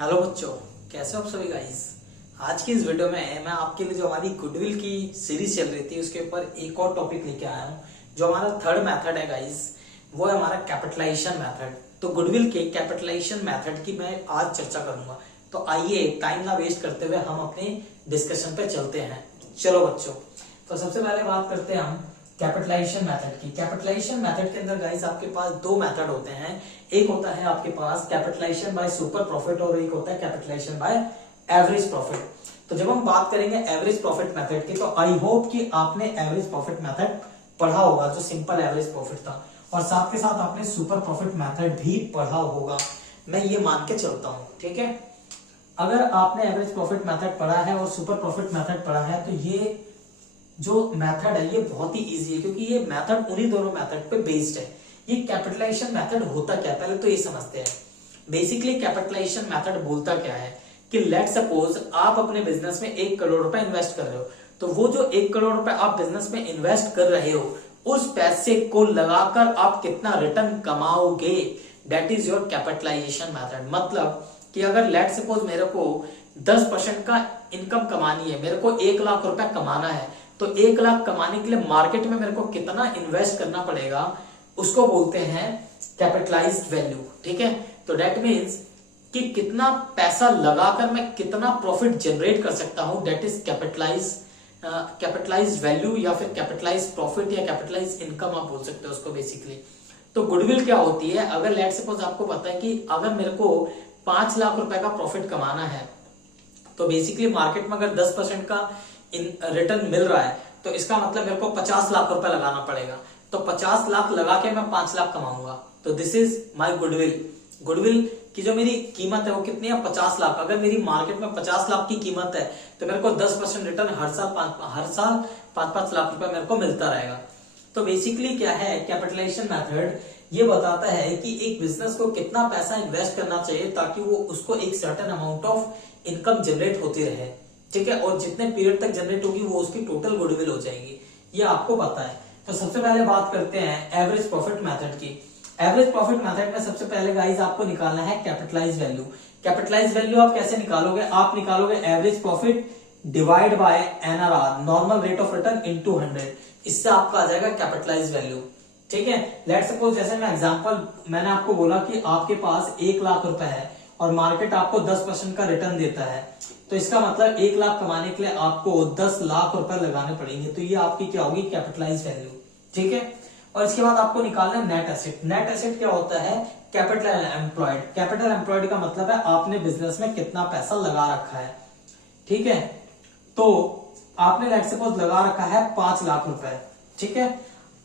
Hello बच्चों, कैसे हो आप सभी गाइस। आज की इस वीडियो में मैं आपके लिए जो हमारी गुडविल की सीरीज चल रही थी उसके ऊपर एक और टॉपिक लेके आया हूँ। जो हमारा थर्ड मेथड है गाइस, वो है हमारा कैपिटलाइजेशन मेथड। तो गुडविल के कैपिटलाइजेशन मेथड की मैं आज चर्चा करूंगा। तो आइए टाइम ना वेस्ट करते हुए हम अपने डिस्कशन पे चलते हैं। चलो बच्चों, तो सबसे पहले बात करते हैं हम कैपिटलाइजेशन मेथड की। कैपिटलाइजेशन मेथड के अंदर गाइस आपके पास दो मेथड होते हैं। एक होता है आपके पास कैपिटलाइजेशन बाय सुपर प्रॉफिट और एक होता है कैपिटलाइजेशन बाय एवरेज प्रॉफिट। तो जब हम बात करेंगे एवरेज प्रॉफिट मेथड की, तो आई होप कि आपने एवरेज प्रॉफिट मेथड पढ़ा होगा, जो सिंपल एवरेज प्रॉफिट था, और साथ के साथ आपने सुपर प्रॉफिट मेथड भी पढ़ा होगा, मैं ये मान के चलता हूं। ठीक है, अगर आपने एवरेज प्रॉफिट मेथड पढ़ा है और सुपर प्रॉफिट मेथड पढ़ा है तो ये जो मेथड है ये बहुत ही इजी है, क्योंकि ये मेथड उन्हीं दोनों मेथड पे बेस्ड है। ये कैपिटलाइजेशन मेथड होता क्या है, पहले तो ये समझते हैं। बेसिकली कैपिटलाइजेशन मेथड बोलता क्या है कि लेट सपोज आप अपने बिजनेस में 1 करोड़ रुपए इन्वेस्ट कर रहे हो, तो वो जो 1 करोड़ रुपए आप बिजनेस में इन्वेस्ट कर रहे हो, उस पैसे को लगाकर आप कितना रिटर्न कमाओगे, that is your capitalisation method. मतलब कि अगर लेट सपोज मेरे को 10% का इनकम कमानी है, मेरे को 1 लाख रुपए कमाना है, तो 1 लाख कमाने के लिए मार्केट में मेरे को कितना इन्वेस्ट करना पड़ेगा, उसको बोलते हैं कैपिटलाइज्ड वैल्यू। ठीक है, तो दैट मीन्स कि कितना पैसा लगाकर मैं कितना प्रॉफिट जनरेट कर सकता हूं, दैट इज कैपिटलाइज्ड वैल्यू, या फिर कैपिटलाइज्ड प्रॉफिट या कैपिटलाइज्ड इनकम आप बोल सकते हो उसको बेसिकली। तो गुडविल क्या होती है, अगर लेट सपोज आपको पता है कि अगर मेरे को 5 लाख रुपए का प्रॉफिट कमाना है, तो बेसिकली मार्केट में अगर 10% का रिटर्न मिल रहा है, तो इसका मतलब मेरे को 50 लाख रुपए लगाना पड़ेगा। तो 50 लाख लगा के मैं 5 लाख कमाऊंगा। तो this is my goodwill. Goodwill की जो मेरी कीमत है वो कितनी है, 50 लाख। अगर मेरी मार्केट में 50 लाख की कीमत है तो मेरे को 10% रिटर्न हर साल 5-5 लाख रुपए मेरे को मिलता रहेगा। तो बेसिकली क्या है, कैपिटलाइजेशन मेथड ये बताता है कि एक बिजनेस को कितना पैसा इन्वेस्ट करना चाहिए ताकि वो उसको एक certain amount of income generate होती रहे। ठीक है, और जितने पीरियड तक जनरेट होगी वो उसकी टोटल गुडविल हो जाएगी, ये आपको पता है। तो सबसे पहले बात करते हैं एवरेज प्रॉफिट मेथड की। एवरेज प्रॉफिट मेथड में सबसे पहले गाइस आपको निकालना है कैपिटलाइज वैल्यू। कैपिटलाइज वैल्यू आप कैसे निकालोगे, आप निकालोगे average profit divide by NRR, normal rate of return into 100। इससे आपका आ जाएगा कैपिटलाइज वैल्यू। ठीक है, लेट सपोज जैसे मैं एग्जांपल मैंने आपको बोला कि आपके पास 1 लाख रुपए है और मार्केट आपको 10% का रिटर्न देता है, तो इसका मतलब 1 लाख कमाने के लिए आपको 10 लाख रुपए लगाने पड़ेंगे। तो ये आपकी क्या होगी, कैपिटलाइज वैल्यू। ठीक है, और इसके बाद आपको निकालना है नेट एसेट। नेट एसेट क्या होता है, कैपिटल एम्प्लॉयड। कैपिटल एम्प्लॉयड का मतलब है आपने बिजनेस में कितना पैसा लगा रखा है। ठीक है, तो आपने लेट सपोज लगा रखा है 5 लाख रुपए। ठीक है,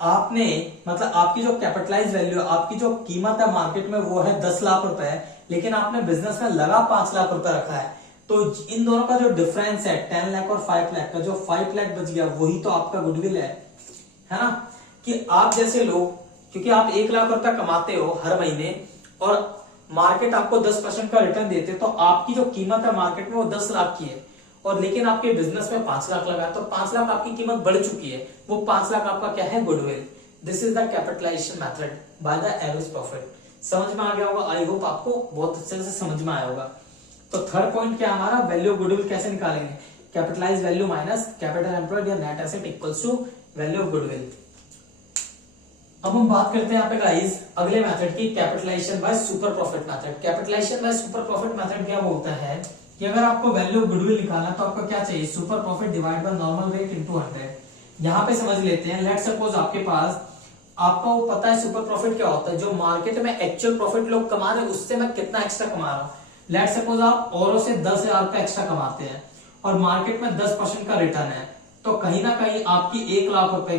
आपने मतलब आपकी जो कैपिटलाइज वैल्यू, आपकी जो कीमत है मार्केट में वो है 10 लाख रुपए, लेकिन आपने बिजनेस में लगा 5 लाख रुपए रखा है। तो इन दोनों का जो डिफरेंस है 10 लाख और 5 लाख का, जो 5 लाख बच गया वही तो आपका गुडविल है ना। कि आप जैसे लोग, क्योंकि आप 1 लाख रुपए कमाते हो हर महीने और मार्केट आपको 10% का रिटर्न देते, तो आपकी जो कीमत है मार्केट में वो 10 लाख की है, और लेकिन आपके बिजनेस में 5 लाख लगा, तो 5 लाख आपकी कीमत बढ़ चुकी है, वो 5 लाख आपका क्या है, goodwill. This is the capitalization method by the average profit. समझ में आ गया होगा, आई होप आपको बहुत अच्छे से समझ में आया होगा। तो थर्ड पॉइंट क्या हमारा, वैल्यू गुडविल कैसे निकालेंगे, capitalise value minus capital employed या net asset equals to value of goodwill. अब हम बात करते हैं यहाँ पे गाइस अगले मेथड की, capitalization by super profit method. Capitalization by super profit method क्या बोलता है कि अगर आपको वैल्यू ऑफ गुडविल निकालना तो आपको क्या चाहिए, super profit divide by normal rate into 100। यहाँ पे समझ लेते हैं, लेट सपोज आपके पास, आपको वो पता है सुपर प्रॉफिट क्या होता है, जो मार्केट में एक्चुअल प्रॉफिट लोग कमा रहे हैं उससे मैं कितना एक्स्ट्रा कमा रहा हूँ। लेट सपोज आप औरों से 10,000 रुपए एक्स्ट्रा कमाते हैं और मार्केट में 10% का रिटर्न है, तो कहीं ना कहीं आपकी 1 लाख रुपए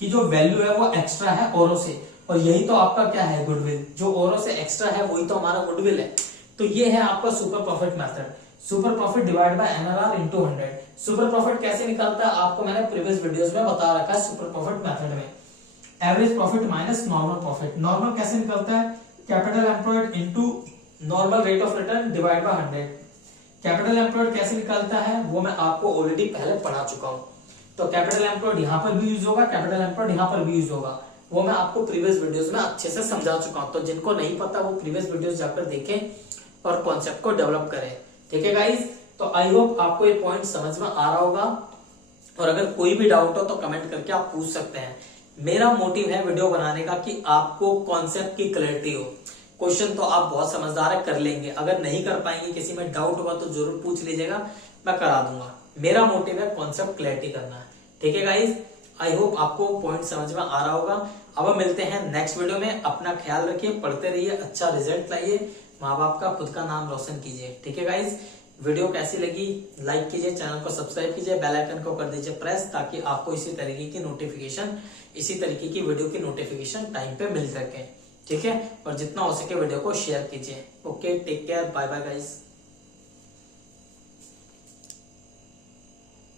की जो वैल्यू है वो एक्स्ट्रा है औरों से, और यही तो आपका क्या है, गुडविल। जो औरों से एक्स्ट्रा है वही तो हमारा गुडविल है। तो ये है आपका super profit method, super profit divide by NRR into 100। Super profit कैसे निकलता है आपको मैंने प्रीवियस वीडियोस में बता रखा है। सुपर प्रॉफिट मेथड में average profit minus normal profit. Normal कैसे निकलता है, capital employed into normal rate of return divide by 100। Capital employed कैसे निकलता है वो मैं आपको ऑलरेडी पहले पढ़ा चुका हूं। तो कैपिटल एम्प्लॉयड यहां पर भी यूज होगा, कैपिटल एम्प्लॉयड यहां पर भी यूज होगा, वो मैं आपको प्रीवियस वीडियोस में अच्छे से समझा चुका हूं। तो जिनको नहीं पता वो प्रीवियस वीडियोस जाकर देखें, और कॉन्सेप्ट को डेवलप करें। ठीक है गाइज, तो आई होप आपको ये पॉइंट समझ में आ रहा होगा, और अगर कोई भी डाउट हो तो कमेंट करके आप पूछ सकते हैं। मेरा मोटिव है वीडियो बनाने का कि आपको कॉन्सेप्ट की क्लैरिटी हो। क्वेश्चन तो आप बहुत समझदार है, कर लेंगे, अगर नहीं कर पाएंगे, किसी में डाउट होगा तो जरूर पूछ लीजिएगा, मैं करा दूंगा। मेरा मोटिव है कॉन्सेप्ट क्लैरिटी करना। ठीक है गाइज, आई होप आपको पॉइंट समझ में आ रहा होगा। अब मिलते हैं नेक्स्ट वीडियो में। अपना ख्याल रखिए, पढ़ते रहिए, अच्छा रिजल्ट लाइए, माँ बाप का, खुद का नाम रोशन कीजिए। ठीक है गाइज, वीडियो कैसी लगी लाइक कीजिए, चैनल को सब्सक्राइब कीजिए, बेल आइकन को कर दीजिए प्रेस, ताकि आपको इसी तरीके की नोटिफिकेशन, इसी तरीके की वीडियो की नोटिफिकेशन टाइम पे मिल सके। ठीक है, और जितना हो सके वीडियो को शेयर कीजिए। Okay, take care, bye bye guys.